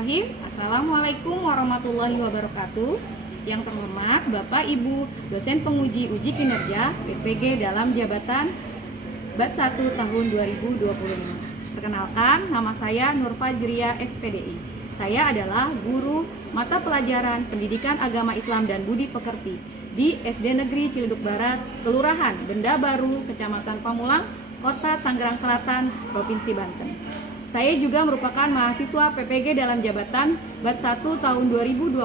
Bismillahirrahmanirrahim. Assalamualaikum warahmatullahi wabarakatuh. Yang terhormat Bapak Ibu dosen penguji uji kinerja PPG dalam jabatan Bat 1 tahun 2025. Perkenalkan, nama saya Nur Fajriya SPDI. Saya adalah guru mata pelajaran Pendidikan Agama Islam dan Budi Pekerti di SD Negeri Ciledug Barat, Kelurahan Benda Baru, Kecamatan Pamulang, Kota Tangerang Selatan, Provinsi Banten. Saya juga merupakan mahasiswa PPG dalam jabatan Bat 1 tahun 2025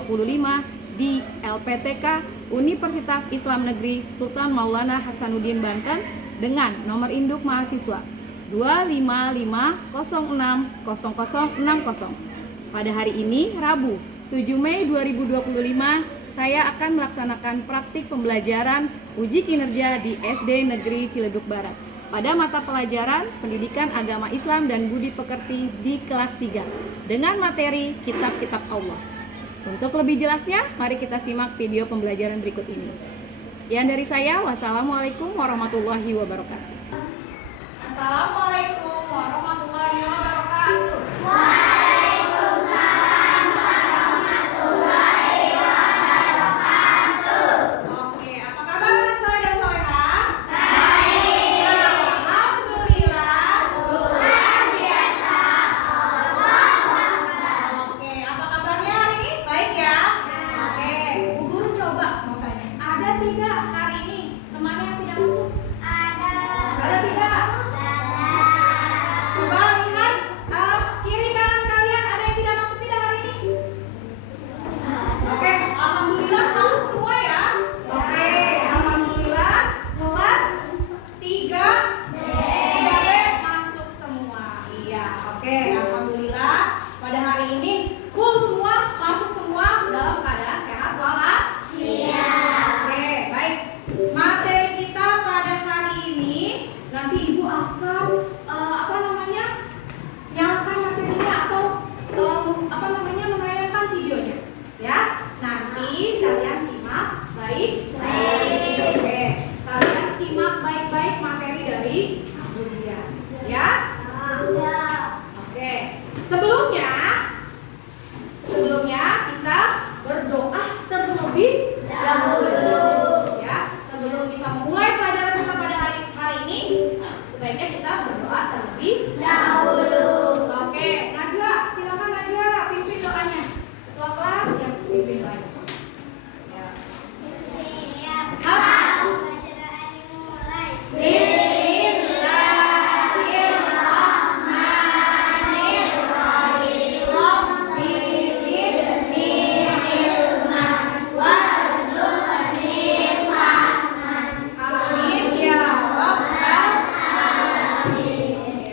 di LPTK Universitas Islam Negeri Sultan Maulana Hasanuddin Banten dengan nomor induk mahasiswa 255060060. Pada hari ini, Rabu, 7 Mei 2025, saya akan melaksanakan praktik pembelajaran uji kinerja di SD Negeri Ciledug Barat pada mata pelajaran Pendidikan Agama Islam dan Budi Pekerti di kelas 3 dengan materi Kitab-Kitab Allah. Untuk lebih jelasnya, mari kita simak video pembelajaran berikut ini. Sekian dari saya, wassalamualaikum warahmatullahi wabarakatuh. Assalamualaikum warahmatullahi wabarakatuh.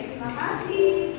Terima kasih.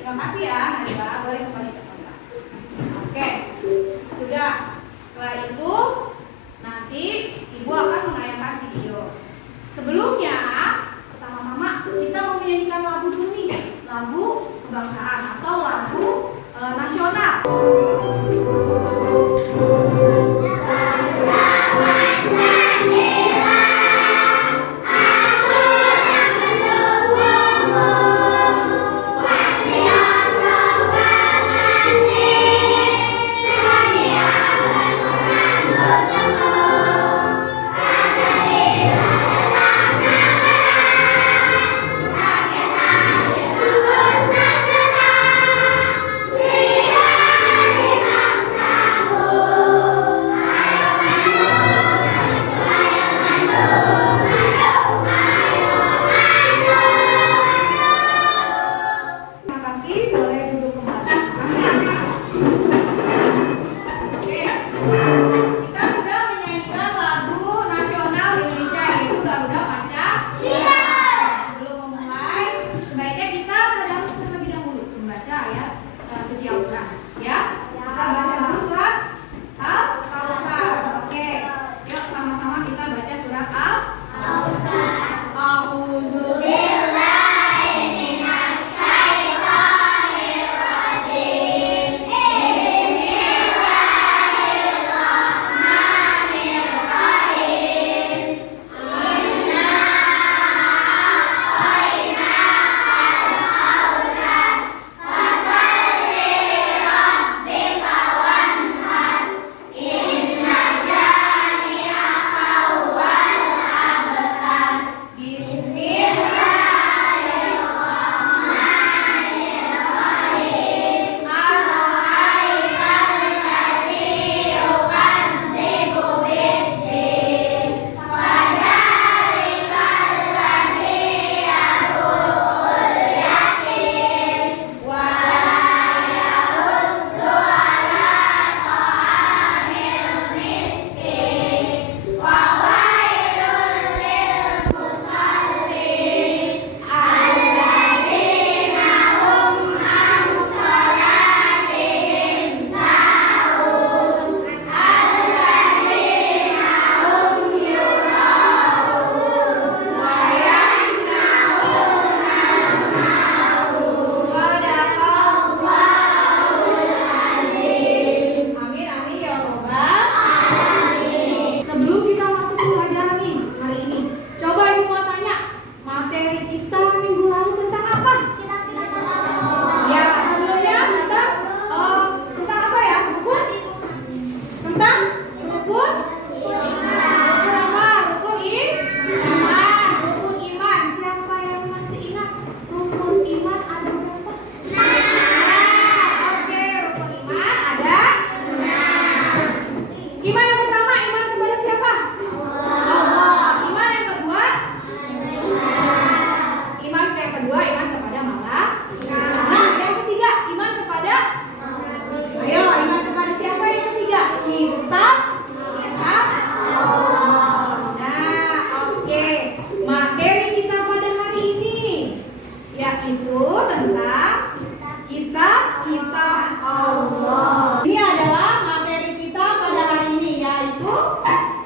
yaitu tentang kitab Allah. Ini adalah materi kita pada hari ini, yaitu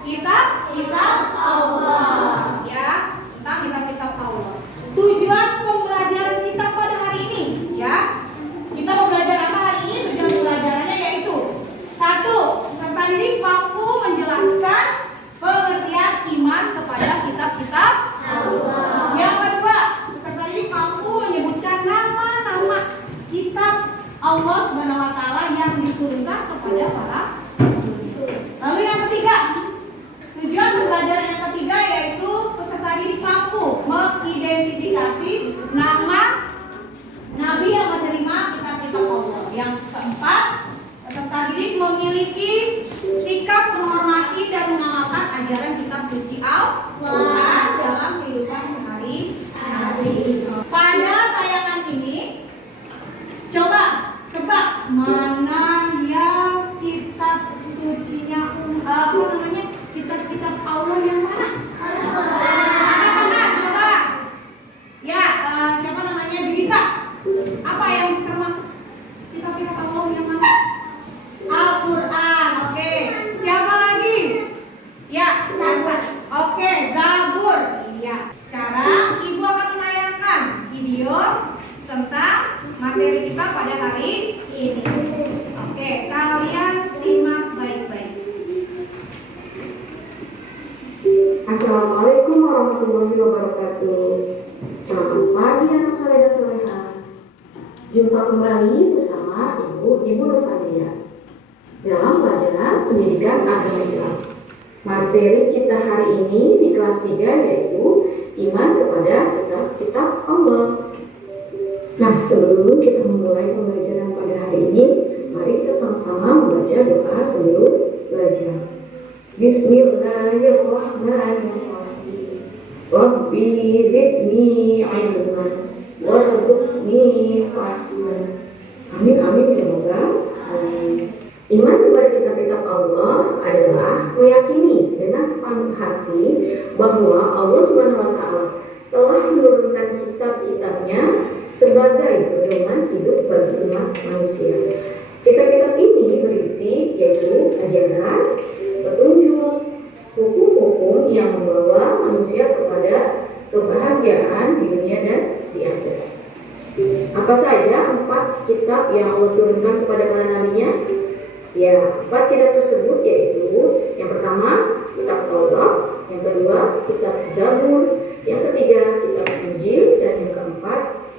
kitab Allah. Ya, tentang kitab Allah. Tujuan pembelajaran kita pada hari ini, ya. Kita mau belajar apa hari ini? Tujuan pembelajarannya yaitu 1. Peserta didik mampu menjelaskan pengertian iman kepada kitab-kitab Allah. Yang kedua, peserta didik mampu menyebutkan nama-nama kitab Allah Subhanahu wa taala yang diturunkan kepada para rasulnya. Lalu yang ketiga, tujuan pembelajaran yang ketiga yaitu peserta didik mampu mengidentifikasi nama nabi yang menerima kitab-kitab Allah. Yang keempat, peserta didik memiliki sikap menghormati dan mengamalkan ajaran kitab suci Al-Quran dalam kehidupan sehari-hari. Pada tayangan ini, coba tebak mana yang kitab sucinya kitab-kitab Allah yang mana? Teman-teman, coba. Ya, siapa namanya? Judika. Apa yang termasuk kitab-kitab Allah yang mana? Al-Quran. Oke. Siapa lagi? Ya, Zabur. Oke, Zabur. Iya. Sekarang Ibu akan menayangkan video tentang materi kita pada hari ini. Oke, kalian simak baik-baik. Assalamualaikum warahmatullahi wabarakatuh. Selamat pagi anak soleh dan soleha. Jumpa kembali bersama Ibu Nurfania dalam pelajaran pendidikan agama Islam. Materi kita hari ini di kelas 3 yaitu iman kepada kitab Allah. Nah, sebelum kita memulai pembelajaran pada hari ini, mari kita sama-sama membaca doa sebelum belajar. Bismillahirrahmanirrahim. Rabbi zidni ilman warzuqni fahman. Amin amin semoga. Iman kepada kitab-kitab Allah adalah meyakini dengan sepenuh hati bahwa Allah Subhanahu wa taala telah menurunkan kitab-kitabnya sebagai pedoman hidup bagi umat manusia. Kitab-kitab ini berisi yaitu ajaran, petunjuk, hukum-hukum yang membawa manusia kepada kebahagiaan di dunia dan di akhirat. Apa saja 4 kitab yang Allah turunkan kepada para nabinya? Ya, 4 kitab tersebut yaitu yang pertama kitab Taurat, yang kedua kitab Zabur, yang ketiga kitab Injil, dan yang keempat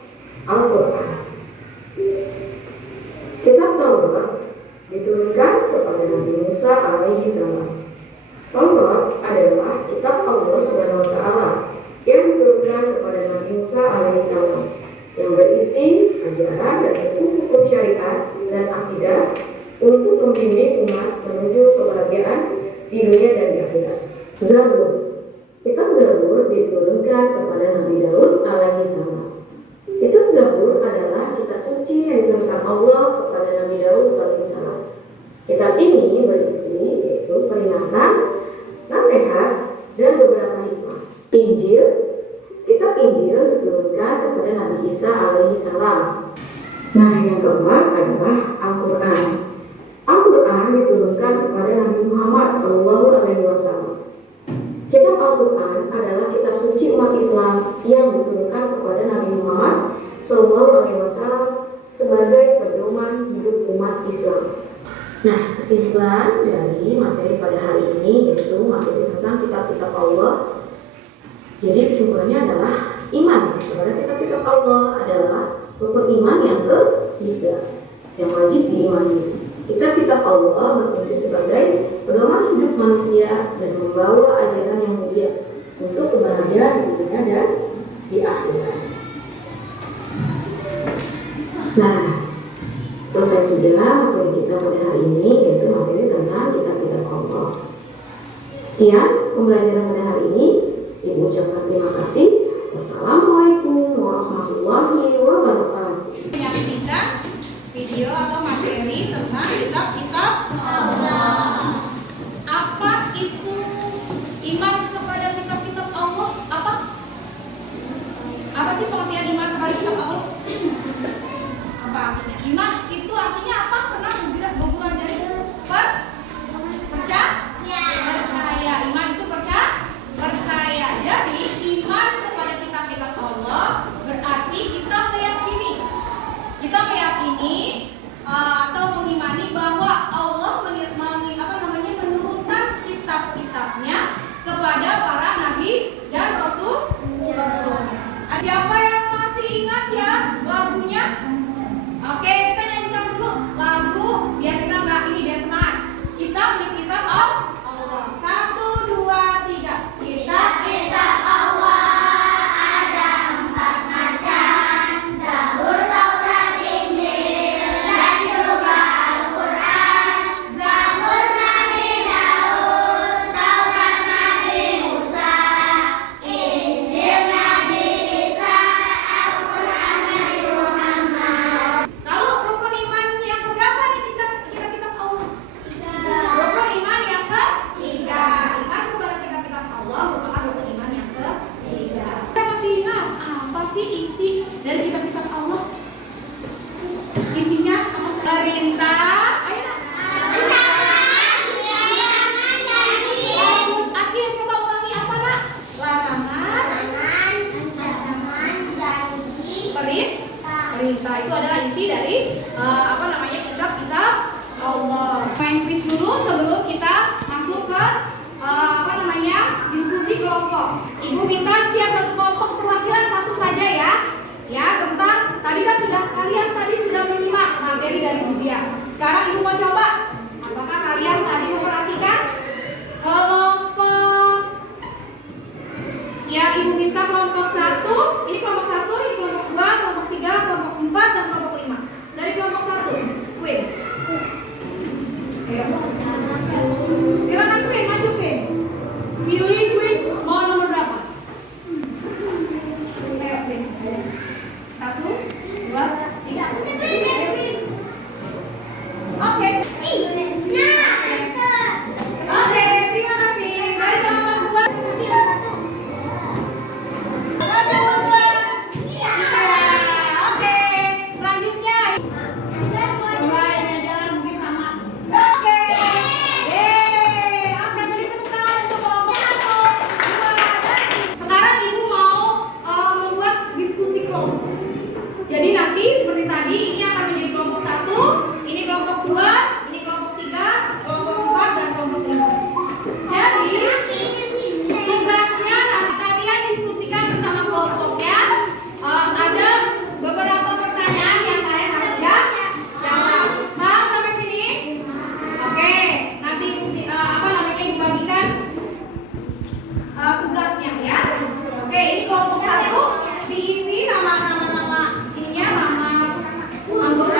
Al-Quran. Kitab Taurat diturunkan kepada Nabi Musa alaihi salam. Taurat adalah kitab Allah Subhanahu wa taala yang diturunkan kepada Nabi Musa alaihi salam yang berisi ajaran dan hukum-hukum syariat dan akidah untuk membimbing umat menuju kebahagiaan di dunia dan di akhirat. Zabur. Kitab Zabur diturunkan kepada Nabi Daud alaihi salam. Kitab Zabur adalah kitab suci yang diturunkan Allah kepada Nabi Daud alaihissalam. Kitab ini berisi yaitu peringatan, nasihat, dan beberapa hikmah. Injil. Kitab Injil diturunkan kepada Nabi Isa alaihissalam. Nah, yang keempat adalah Al-Quran. Al-Quran diturunkan kepada Nabi Muhammad SAW. Kitab Al-Quran adalah kitab suci umat Islam yang diturunkan kepada Nabi Muhammad SAW sebagai pedoman hidup umat Islam. Nah, kesimpulan dari materi pada hari ini yaitu materi tentang kitab-kitab Allah. Jadi kesimpulannya adalah iman kepada kitab-kitab Allah adalah rukun iman yang ketiga yang wajib diimani. Kitab-kitab Allah berfungsi sebagai pedoman hidup manusia dan membawa ajaran yang mulia untuk kebahagiaan di dunia dan di akhirat. Nah, selesai sudah materi kita pada hari ini yaitu materi tentang kitab-kitab Allah. Sekian pembelajaran pada hari ini. Ibu ucapkan terima kasih. Wassalamualaikum warahmatullahi wabarakatuh. Menyaksikan video atau materi tentang kitab-kitab Allah. Apa itu iman kepada kitab-kitab Allah? Apa sih pengertian iman kepada kitab Allah? Apa artinya? Iman itu artinya apa? Pernah berguru ajarin? Percaya. Iman itu percaya. Jadi iman kepada kitab-kitab Allah berarti kita meyakini atau mengimani bahwa Allah menurunkan kitab-kitabnya kepada para nabi dan rasul. Siapa yang masih ingat ya lagunya? Oke, kita nyanyikan dulu lagu biar kita biar semangat. Kita beli kitab Allah. 1, 2, 3. Kitab Allah ada 4 macam. Zabur, Taurat, Injil, dan juga Al-Quran. Zabur Nabi Daud, Taurat Nabi Musa, Injil Nabi Isa, Al-Quran Nabi Muhammad. Kalau rukun iman yang keberapa nih kitab Allah? Rukun iman yang ketiga. Iman kepada kitab-kitab Allah merupakan rukun iman yang ketiga. Kita masih ingat apa sih isi dari kitab-kitab Allah? Isinya apa sih? Perintah. Ayo. Bagus. Akhir coba ulangi apa nak? Larangan. Perintah itu adalah isi dari kitab-kitab Allah. Main quiz dulu sebelum kita masuk ke diskusi kelompok. Ibu minta setiap satu kelompok perwakilan satu saja ya. Ya, tentang kalian tadi sudah menyimak materi dari Buzia. Sekarang ibu mau coba. Apakah kalian tadi memperhatikan kelompok yang ibu minta kelompok 1, ini kelompok 1, ini kelompok 2, kelompok 3, kelompok 4 dan kelompok 5. Dari kelompok 1, Queen. Silakan Queen, maju Queen. Pilih Queen, mau nomor berapa? Ayo Queen. 1, 2, 3. Oke. Oke, terima kasih. Dari kelompok 2. Oke, selanjutnya mulai jalan mungkin sama. Oke, beri tepuk tangan untuk kelompok 1. Sekarang ibu mau membuat diskusi kelompok. Jadi nanti seperti tadi ini akan menjadi kelompok 1, ini kelompok 2, ini kelompok 3, kelompok 4 dan kelompok 5. Jadi tugasnya nanti kalian diskusikan bersama kelompoknya. Ada beberapa pertanyaan yang kalian harus jawab. Paham sampai sini? Oke, nanti dibagikan tugasnya ya. Oke, ini kelompok 1 diisi nama ininya, nama anggota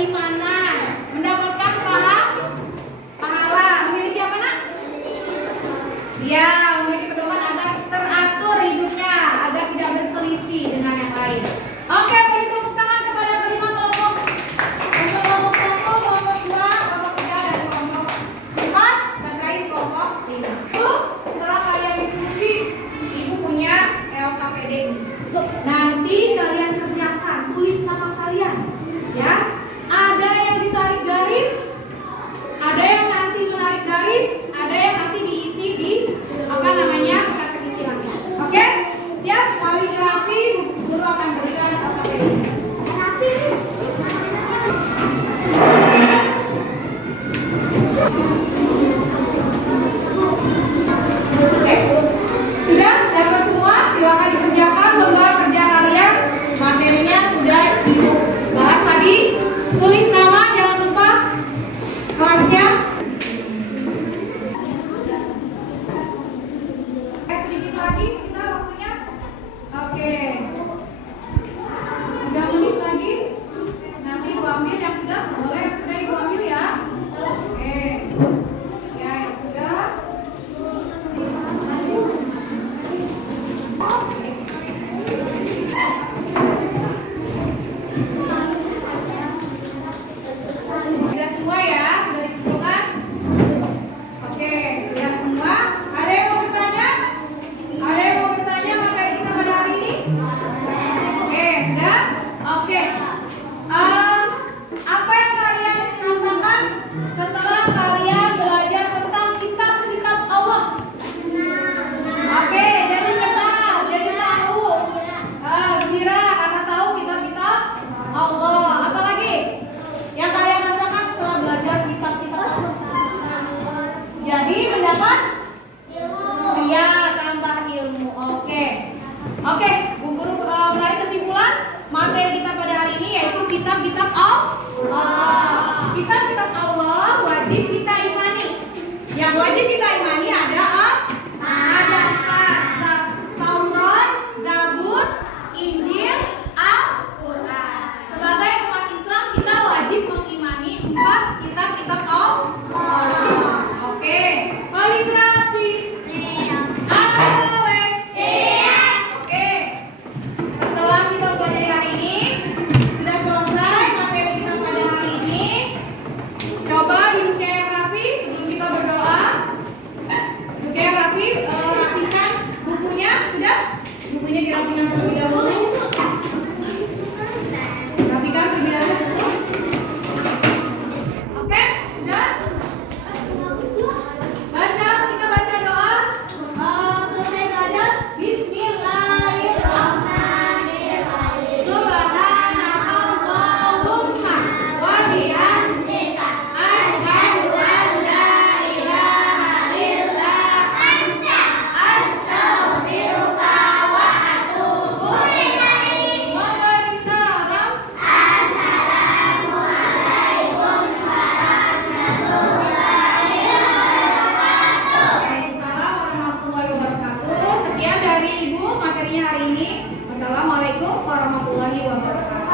keimanan, mendapatkan pahala, memiliki apa nak? Ya, memiliki pedoman agar teratur hidupnya, agar tidak berselisih dengan yang lain. Oke, beri tepuk tangan kepada kelima kelompok. Untuk kelompok 1, kelompok 2, kelompok 3, dan kelompok 4, dan terakhir kelompok 5. Setelah kalian diskusi, ibu punya LKPD. Nanti kalian kerjakan, tulis nama kalian. Ya, ada yang ditarik garis, ada yang nanti menarik garis, ada yang nanti diisi di bukan terisi lagi. Oke, siap? Paling rapi, guru akan berikan LKPD. Rapi. Oke, sudah dapat semua? Silakan dikerjakan lembar kerja kalian. Materinya sudah ibu bahas tadi. Tulis nama, jangan lupa kelasnya. Sedikit lagi kita waktunya. Oke, 3 menit lagi. Nanti ibu ambil yang sudah, boleh yang sudah ibu ambil ya. Oke, ya yang sudah. Sudah semua ya, sudah dikumpulkan. Oke, sudah semua. Ada yang mau bertanya? Ada yang mau bertanya materi kita pada hari ini? Oke, sudah? Oke. Apa yang kalian rasakan setelah kalian belajar tentang kitab-kitab Allah? Oke, jadi kenal, jadi tahu. Gembira karena tahu kitab-kitab Allah. Apa lagi yang kalian rasakan setelah belajar kitab-kitab Allah? Jadi mendapat ilmu. Ya, tambah ilmu. Oke. Oke, Bu Guru menarik kesimpulan materi kita pada hari ini yaitu kitab-kitab Allah. Kitab-kitab Allah wajib kita imani. Yang wajib kita imani ada Taurat, Zabur, Injil, Al-Quran. Sebagai umat Islam kita wajib mengimani 4 kitab-kitab Allah. Oke, paling rapi. Oke, setelah kita pelajari hari ini, sudah selesai materi kita pada hari ini. Coba duduknya yang rapi sebelum kita berdoa. Duduknya yang rapi, rapikan bukunya. Sudah? Bukunya dirapikan terlebih dahulu. Rapikan terlebih dahulu tutup. Oke, sudah? Kita baca doa. Selesai belajar. Bismillahirrahmanirrahim. Subhanakallahumma wa bihamdika asyhadu an la ilaha illa anta astaghfiruka wa atubu ilaik. Memberi salam. Assalamualaikum warahmatullahi wabarakatuh. Waalaikumsalam warahmatullahi wabarakatuh. Sekian dari Ibu materinya hari ini. Wassalamualaikum warahmatullahi wabarakatuh.